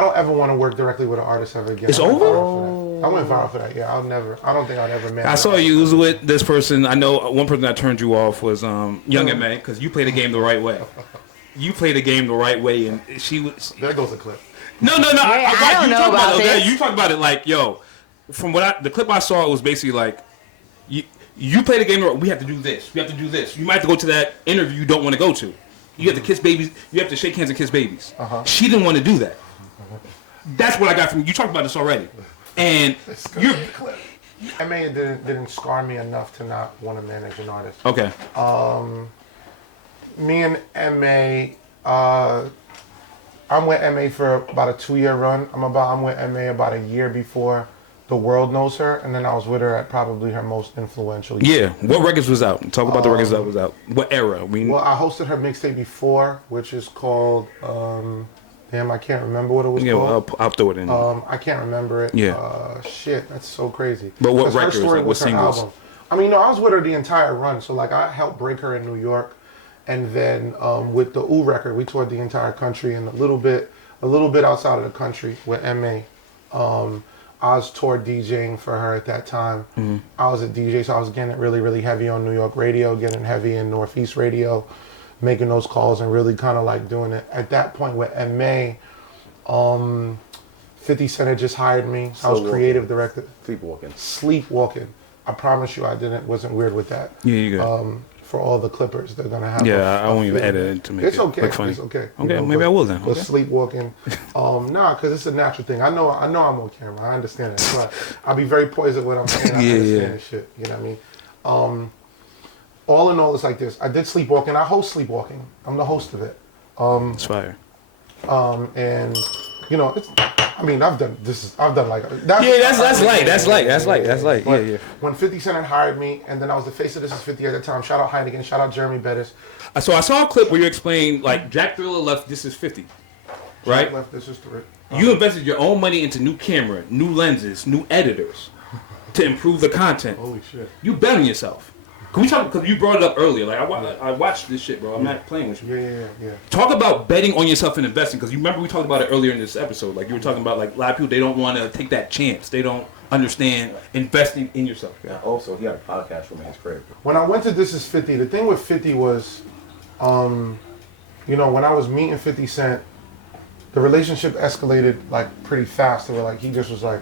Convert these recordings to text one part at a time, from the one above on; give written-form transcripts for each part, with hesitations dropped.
don't ever want to work directly with an artist ever again. It's over? I went viral for that. Yeah, I don't think I'd ever manage. I saw you was with this person. I know one person that turned you off was Young and May, because you play the game the right way. You play the game the right way, and she was. There goes a clip. No. Yeah, I don't know about this. You talk about it like, yo, from the clip I saw, it was basically like, you play the game the right. We have to do this. We have to do this. You might have to go to that interview you don't want to go to. You have to kiss babies. You have to shake hands and kiss babies. She didn't want to do that. That's what I got from you. You talked about this already, and you're. MA didn't scar me enough to not want to manage an artist. Okay. Me and MA, I'm with MA for about a 2-year run. I'm with MA about a year before the world knows her, and then I was with her at probably her most influential year. Yeah. What records was out? Talk about the records that was out. What era? Well, I hosted her mixtape before, which is called. I can't remember what it was called. I'll throw it in. I can't remember it. Yeah. Shit, that's so crazy. But what records? Her story Like, what was her singles? album. I mean, I was with her the entire run. So like, I helped break her in New York, and then with the Ooh record, we toured the entire country and a little bit outside of the country with MA. I was tour DJing for her at that time. Mm-hmm. I was a DJ, so I was getting really, really heavy on New York radio, getting heavy in Northeast radio, making those calls and really kind of like doing it. At that point with MA, 50 Cent had just hired me. So I was creative director. Sleepwalking. I promise you wasn't weird with that. Yeah, you good. For all the clippers, they're gonna have. Yeah, I won't even edit it to make it's it okay. look funny. It's okay. Okay, maybe I will then. But sleepwalking, because it's a natural thing. I know I'm on camera. I understand that. That's why I'll be very poised at what I'm saying. I understand this shit. You know what I mean? All in all, it's like this. I did sleepwalking. I host sleepwalking. I'm the host of it. It's fire. And you know, I've done like that's light. Yeah. When 50 Cent had hired me, and then I was the face of This Is 50 at the time. Shout out Heineken. Shout out Jeremy Bettis. So I saw a clip where you explained like Jack Thriller left This Is 50, right? Jack left This Is 3. You invested your own money into new camera, new lenses, new editors to improve the content. Holy shit! You bet on yourself. Can we talk? Because you brought it up earlier. Like I watched this shit, bro. I'm not playing with you. Yeah. Talk about betting on yourself and investing. Because you remember we talked about it earlier in this episode. Like you were talking about, like a lot of people, they don't want to take that chance. They don't understand investing in yourself. Yeah. Also, he got a podcast from his crib. When I went to This Is 50, the thing with 50 was, when I was meeting 50 Cent, the relationship escalated like pretty fast. They were like, he just was like.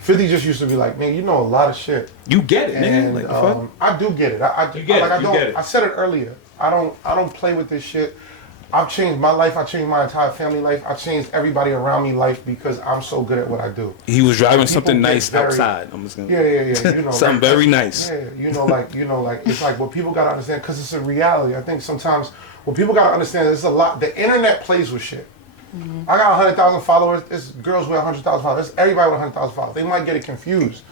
50 just used to be like, man, you know a lot of shit. You get it, and, man. Like, I do get it. You get it. I said it earlier. I don't play with this shit. I've changed my life. I changed my entire family life. I changed everybody around me life because I'm so good at what I do. He was driving something nice outside. I'm just gonna. Yeah. You know, something very nice. Yeah, like it's like what people gotta understand because it's a reality. I think sometimes what people gotta understand is a lot. The internet plays with shit. Mm-hmm. I got 100,000 followers. It's girls with 100,000 followers. It's everybody with 100,000 followers. They might get it confused.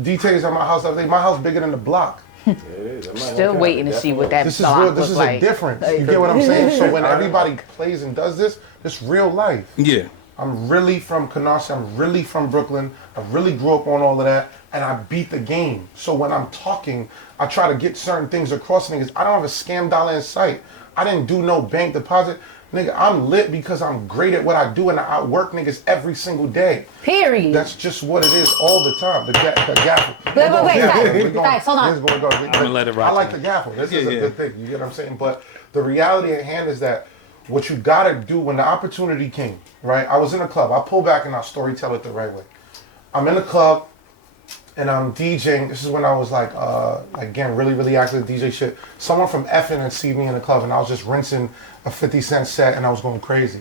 Details at my house. My house bigger than the block. It is. Still waiting to see what that block This is like. a difference. You get what I'm saying? So when everybody plays and does this, it's real life. Yeah. I'm really from Canarsie. I'm really from Brooklyn. I really grew up on all of that, and I beat the game. So when I'm talking, I try to get certain things across niggas. I don't have a scam dollar in sight. I didn't do no bank deposit. Nigga, I'm lit because I'm great at what I do and I outwork niggas every single day. Period. That's just what it is all the time. The gaffle. Wait, hold on. I'm gonna let it rock. I like the gaffle. This is a good thing. You get what I'm saying? But the reality at hand is that what you gotta do when the opportunity came, right? I was in a club. I pull back and I storytell it the right way. I'm in a club and I'm DJing. This is when I was like getting really, really active DJ shit. Someone from Effin had seen me in the club and I was just rinsing a 50 Cent set and I was going crazy.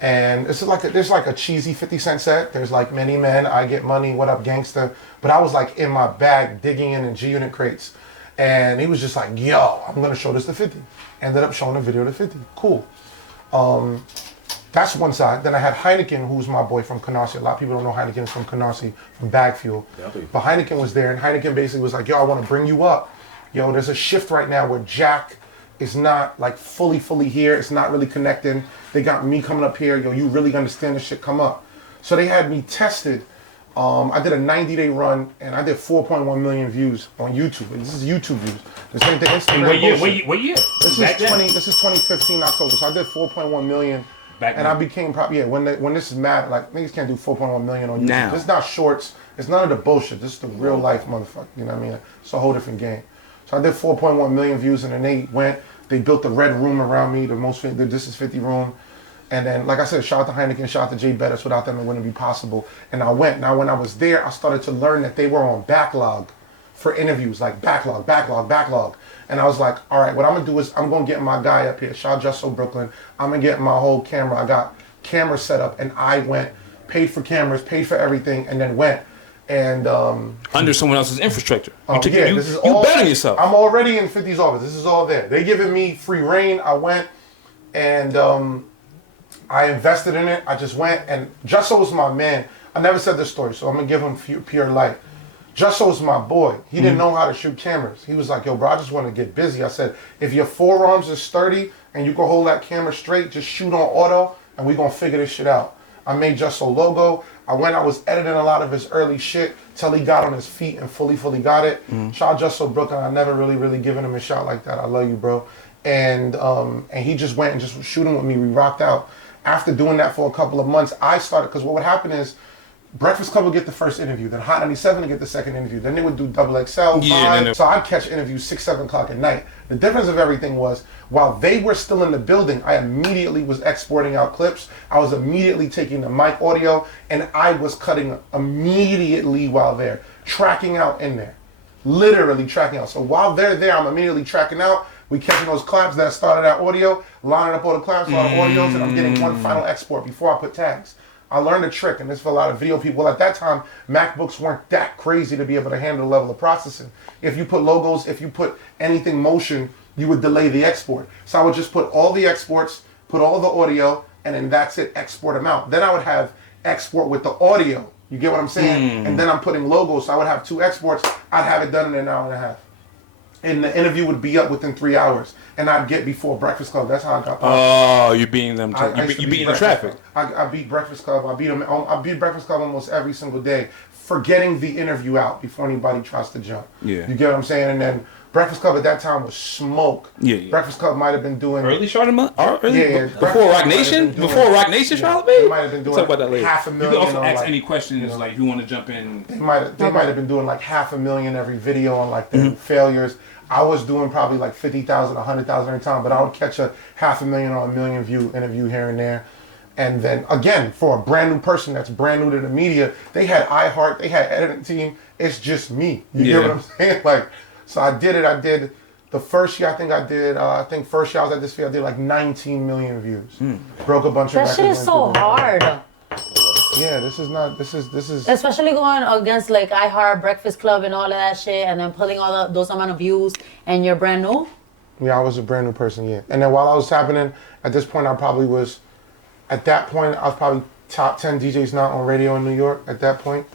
And this is there's like a cheesy 50 Cent set. There's like Many Men, I Get Money, What Up Gangsta. But I was like in my bag digging in G-Unit crates. And he was just like, yo, I'm gonna show this to 50. Ended up showing a video to 50. Cool. That's one side. Then I had Heineken, who's my boy from Canarsie. A lot of people don't know Heineken is from Canarsie, from Bag Fuel. But Heineken was there, and Heineken basically was like, yo, I want to bring you up. Yo, there's a shift right now where Jack is not like fully here. It's not really connecting. They got me coming up here. Yo, you really understand this shit, come up. So they had me tested. I did a 90-day run, and I did 4.1 million views on YouTube. This is YouTube views. This ain't the Instagram bullshit. What year? This is 2015 October. So I did 4.1 million Back and then. I became probably when this is mad, like niggas can't do 4.1 million on YouTube. Now. This is not shorts. It's none of the bullshit. This is the real life motherfucker. You know what I mean? It's a whole different game. So I did 4.1 million views, and then they built the red room around me, the This Is 50 room. And then, like I said, shout out to Heineken, shout out to Jay Bettis. Without them, it wouldn't be possible. And I went. Now, when I was there, I started to learn that they were on backlog for interviews, like backlog. And I was like, all right, what I'm going to do is I'm going to get my guy up here, Shaw Justo Brooklyn. I'm going to get my whole camera. I got cameras set up, and I went, paid for cameras, paid for everything, and then went. And under someone else's infrastructure. You all, bet on yourself. I'm already in 50's office. This is all there. They giving me free reign. I went, and I invested in it. I just went, and Justo was my man. I never said this story, so I'm gonna give him pure light. Justo was my boy. He didn't know how to shoot cameras. He was like, yo, bro, I just want to get busy. I said, if your forearms are sturdy and you can hold that camera straight, just shoot on auto, and we gonna figure this shit out. I made Justo logo. I was editing a lot of his early shit till he got on his feet and fully got it. Shout out Justo Brooklyn. I never really given him a shot like that. I love you, bro. And he just went and just was shooting with me. We rocked out. After doing that for a couple of months, I started, because what would happen is Breakfast Club would get the first interview, then Hot 97 would get the second interview, then they would do XXL, so I'd catch interviews 6, 7 o'clock at night. The difference of everything was, while they were still in the building, I immediately was exporting out clips, I was immediately taking the mic audio, and I was cutting immediately while there, tracking out in there, literally tracking out. So while they're there, I'm immediately tracking out. We catching those claps that started out audio, lining up all the claps, all the audios, and I'm getting one final export before I put tags. I learned a trick, and this for a lot of video people. Well, at that time, MacBooks weren't that crazy to be able to handle the level of processing. If you put logos, if you put anything motion, you would delay the export. So I would just put all the exports, put all the audio, and then that's it, export them out. Then I would have export with the audio. You get what I'm saying? And then I'm putting logos, so I would have 2 exports. I'd have it done in an hour and a half. And the interview would be up within 3 hours, and I'd get before Breakfast Club. That's how I got. Oh, you're beating them. You beating the traffic. I beat Breakfast Club. I beat Breakfast Club almost every single day for getting the interview out before anybody tries to jump. Yeah. You get what I'm saying? And then Breakfast Club at that time was smoke. Yeah. Breakfast Club might have been doing early Charlotte month. Yeah. Before Rock Nation. Before Rock Nation, Charlotte. They might have been doing talk about that later. 500,000. You can also ask any questions, like if you want to jump in. They might have been doing like 500,000 every video on like their failures. I was doing probably like 50,000, 100,000 every time, but I would catch a 500,000 or 1 million view interview here and there. And then again, for a brand new person that's brand new to the media, they had iHeart, they had editing team. It's just me. You get what I'm saying? Like, so I did it. I did the first year. I think first year I was at this field, I did like 19 million views. Broke a bunch of records. That shit is so hard. Yeah, this is especially going against like iHeart, Breakfast Club, and all of that shit, and then pulling all those amount of views, and you're brand new. Yeah, I was a brand new person. Yeah, and then while I was happening, at this point, I was probably top 10 DJs now on radio in New York at that point.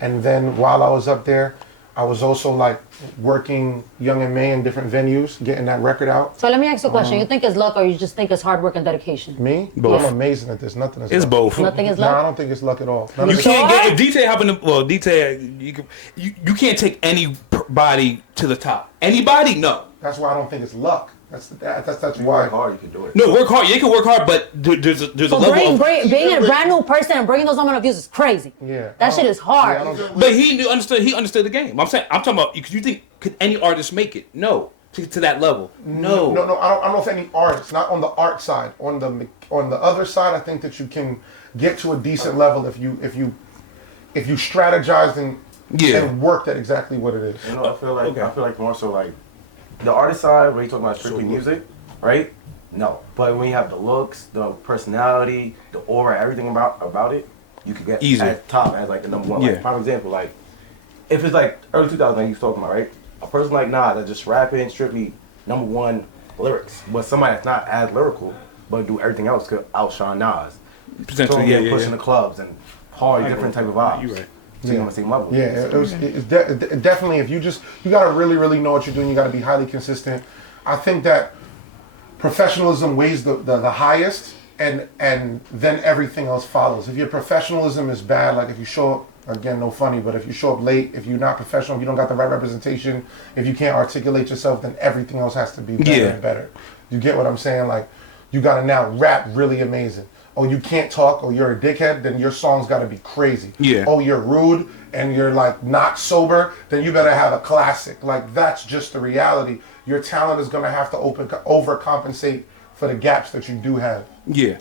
And then while I was up there, I was also like working Young and May in different venues, getting that record out. So let me ask you a question. You think it's luck, or you just think it's hard work and dedication? Me? Both. I'm amazing at this. Nothing is It's luck. both. Nothing is luck? No, I don't think it's luck at all. You can't get, if DT having, DT, you can't take anybody to the top. Anybody? No. That's why I don't think it's luck. That's You why. work hard, you can do it. No, work hard. You can work hard, but there's a level of... Being a brand new person and bringing those amount of views is crazy. Yeah. That shit is hard. Yeah, But he understood the game. I'm talking about, because you think, could any artist make it? No. To that level. No. No, I don't know if any artists, not on the art side. On the other side, I think that you can get to a decent level if you strategize and work at exactly what it is. You know, I feel like more so like the artist side, where you talking about strictly music, right? No, but when you have the looks, the personality, the aura, everything about it, you could get easy at top as like the number one. Yeah. Like, prime example, like if it's like early 2000s, like you was talking about, right? A person like Nas that's just rapping strictly number one lyrics, but somebody that's not as lyrical but do everything else could outshine Nas. Potentially, pushing the clubs and hard different type of vibes. You're right. So you're on the same level. Yeah, it's definitely, if you got to really know what you're doing, you got to be highly consistent. I think that professionalism weighs the highest, and then everything else follows. If your professionalism is bad, like if you show up, again, no funny, but if you show up late, if you're not professional, if you don't got the right representation, if you can't articulate yourself, then everything else has to be better and better. You get what I'm saying? Like, you got to now rap really amazing. oh, you can't talk, or you're a dickhead, then your song's got to be crazy. Yeah. Oh, you're rude and you're like not sober, then you better have a classic. Like that's just the reality. Your talent is gonna have to overcompensate for the gaps that you do have. Yeah.